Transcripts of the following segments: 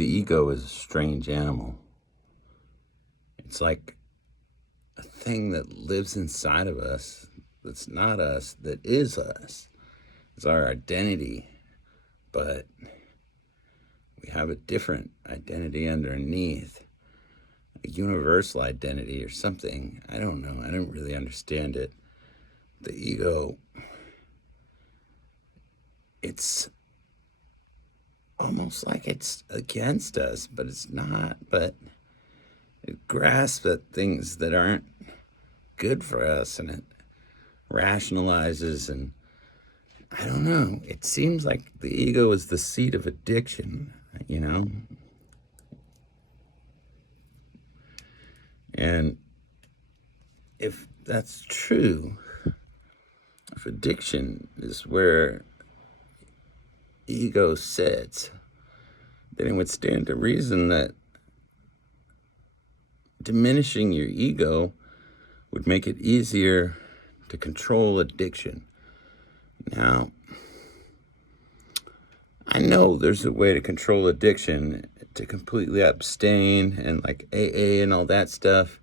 The ego is a strange animal. It's like a thing that lives inside of us that's not us, that is us. It's our identity, but we have a different identity underneath, a universal identity or something. I don't know. I don't really understand it. The ego, it's almost like it's against us, but it's not. But it grasps at things that aren't good for us, and it rationalizes, and I don't know. It seems like the ego is the seat of addiction, you know? And if that's true, if addiction is where ego sits, then it would stand to reason that diminishing your ego would make it easier to control addiction. Now, I know there's a way to control addiction, to completely abstain, and like AA and all that stuff,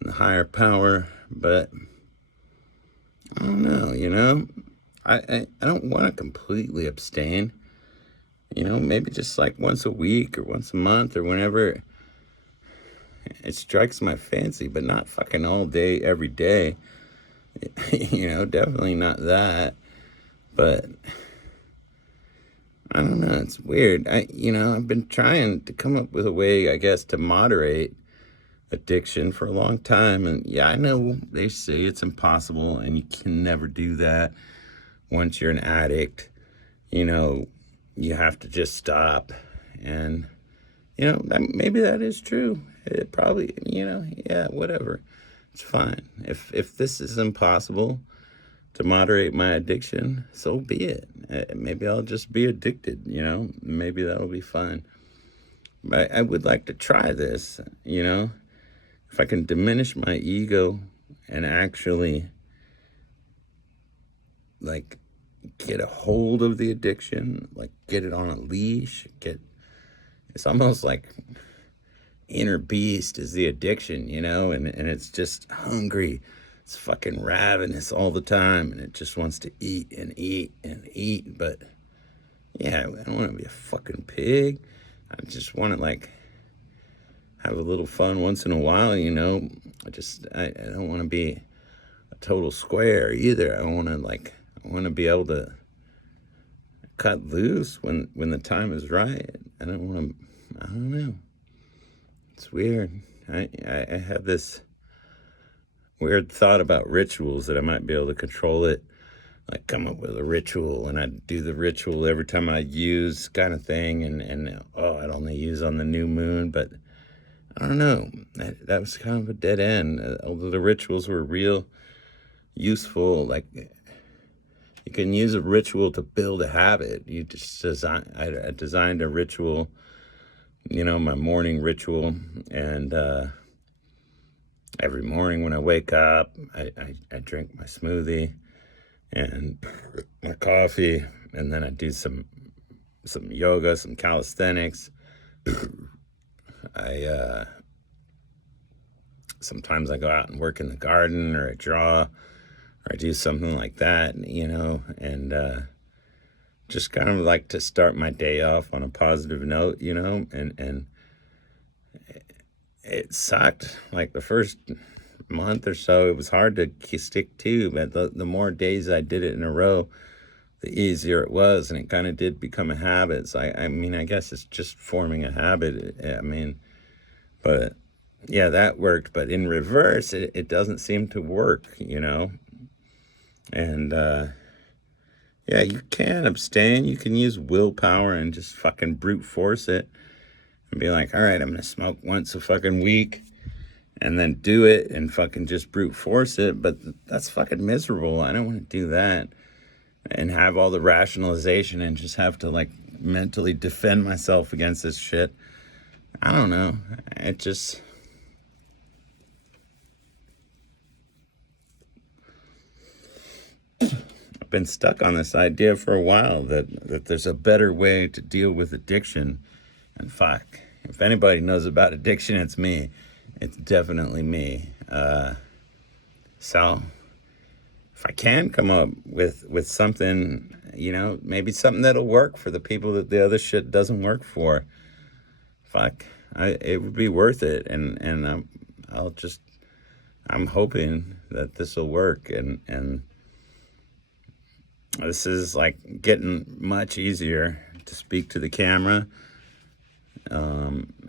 and the higher power, but I don't know, you know? I don't want to completely abstain. You know, maybe just like once a week or once a month or whenever it strikes my fancy, but not fucking all day, every day. You know, definitely not that. But I don't know, it's weird. I've been trying to come up with a way, I guess, to moderate addiction for a long time. And yeah, I know they say it's impossible and you can never do that. Once you're an addict, you know, you have to just stop. And, you know, maybe that is true. It probably, you know, yeah, whatever. It's fine. If this is impossible to moderate my addiction, so be it. Maybe I'll just be addicted, you know? Maybe that'll be fine. But I would like to try this, you know? If I can diminish my ego and actually, like, get a hold of the addiction, like, get it on a leash, it's almost like inner beast is the addiction, you know? And it's just hungry. It's fucking ravenous all the time, and it just wants to eat and eat and eat. But yeah, I don't want to be a fucking pig. I just want to like have a little fun once in a while, you know. I don't want to be a total square either. I want to be able to cut loose when the time is right. I don't know. It's weird. I have this weird thought about rituals that I might be able to control it. Like come up with a ritual, and I'd do the ritual every time I use kind of thing, and I'd only use on the new moon. But I don't know, that was kind of a dead end. Although the rituals were real useful, like you can use a ritual to build a habit. I designed a ritual, you know, my morning ritual, and every morning when I wake up, I drink my smoothie and my coffee, and then I do some yoga, some calisthenics. I sometimes I go out and work in the garden, or I draw, or I do something like that, you know, and just kind of like to start my day off on a positive note, you know, and it sucked. Like the first month or so, it was hard to stick to, but the more days I did it in a row, the easier it was, and it kind of did become a habit. So I mean, I guess it's just forming a habit. I mean, but yeah, that worked. But in reverse, it doesn't seem to work, you know. And yeah, you can abstain. You can use willpower and just fucking brute force it and be like, all right, I'm gonna smoke once a fucking week, and then do it and fucking just brute force it. But that's fucking miserable. I don't want to do that and have all the rationalization and just have to like mentally defend myself against this shit. I don't know. It just, I've been stuck on this idea for a while that there's a better way to deal with addiction. And fuck, if anybody knows about addiction, it's me. It's definitely me. So if I can come up with something, maybe something that'll work for the people that the other shit doesn't work for, fuck, it would be worth it. And I'm hoping that this will work. And this is like getting much easier to speak to the camera.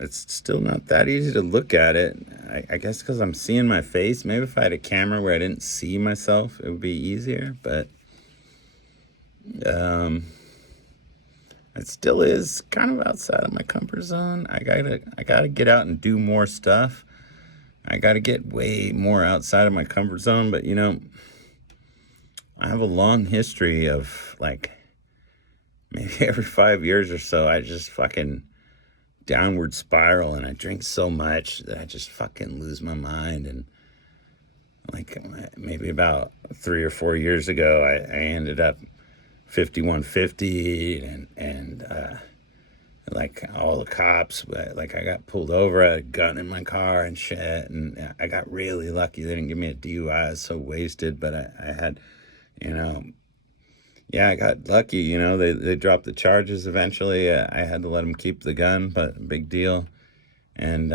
It's still not that easy to look at it. I guess because I'm seeing my face. Maybe if I had a camera where I didn't see myself, it would be easier. But it still is kind of outside of my comfort zone. I gotta get out and do more stuff. I gotta get way more outside of my comfort zone. But I have a long history of like maybe every 5 years or so, I just fucking downward spiral, and I drink so much that I just fucking lose my mind. And like maybe about 3 or 4 years ago, I ended up 5150, and like all the cops, like I got pulled over, I had a gun in my car and shit, and I got really lucky. They didn't give me a DUI. I was so wasted, but I had, yeah, I got lucky. They dropped the charges eventually. I had to let them keep the gun, but big deal. And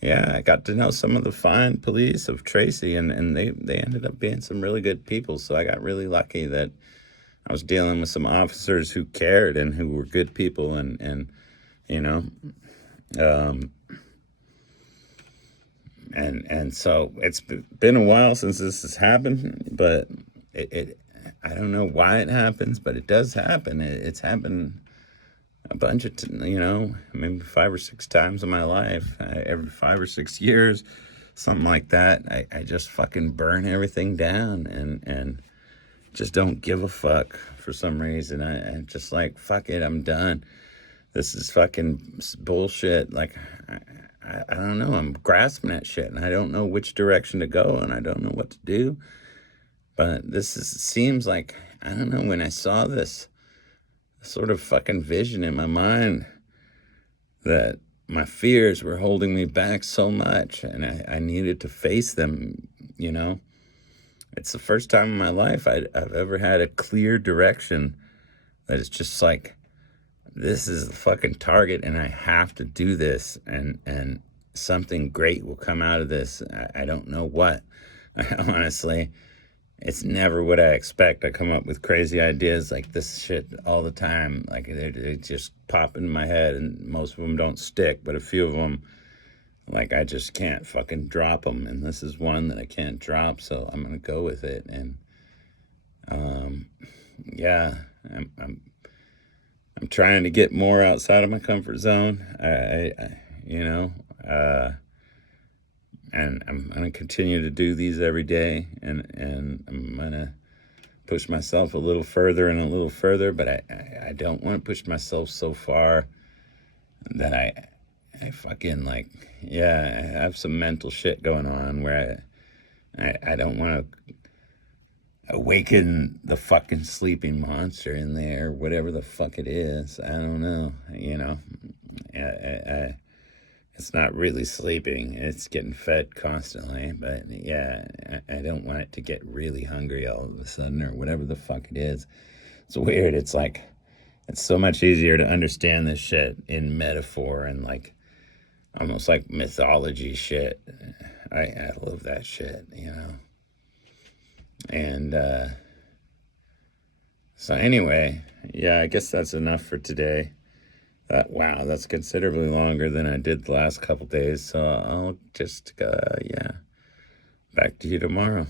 yeah, I got to know some of the fine police of Tracy, and they ended up being some really good people. So I got really lucky that I was dealing with some officers who cared and who were good people, and so it's been a while since this has happened, but it I don't know why it happens, but it does happen. It's happened a bunch of, maybe 5 or 6 times in my life. Every 5 or 6 years, something like that. I just fucking burn everything down and just don't give a fuck for some reason. I'm just like, fuck it, I'm done. This is fucking bullshit. Like, I don't know. I'm grasping at shit, and I don't know which direction to go, and I don't know what to do. But seems like, I don't know, when I saw this sort of fucking vision in my mind that my fears were holding me back so much, and I needed to face them. It's the first time in my life I've ever had a clear direction that it's just like, this is the fucking target, and I have to do this, and something great will come out of this. I don't know what. Honestly, it's never what I expect. I come up with crazy ideas like this shit all the time. Like they just pop in my head, and most of them don't stick, but a few of them, like, I just can't fucking drop them. And this is one that I can't drop, so I'm gonna go with it. And yeah, I'm trying to get more outside of my comfort zone. And I'm going to continue to do these every day, and I'm going to push myself a little further and a little further, but I don't want to push myself so far that I fucking, like, yeah, I have some mental shit going on where I don't want to awaken the fucking sleeping monster in there, whatever the fuck it is. I don't know, it's not really sleeping. It's getting fed constantly. But yeah, I don't want it to get really hungry all of a sudden, or whatever the fuck it is. It's weird. It's like, it's so much easier to understand this shit in metaphor and like almost like mythology shit. I love that shit, And so anyway, yeah, I guess that's enough for today. Wow, that's considerably longer than I did the last couple days. So I'll just, yeah, back to you tomorrow.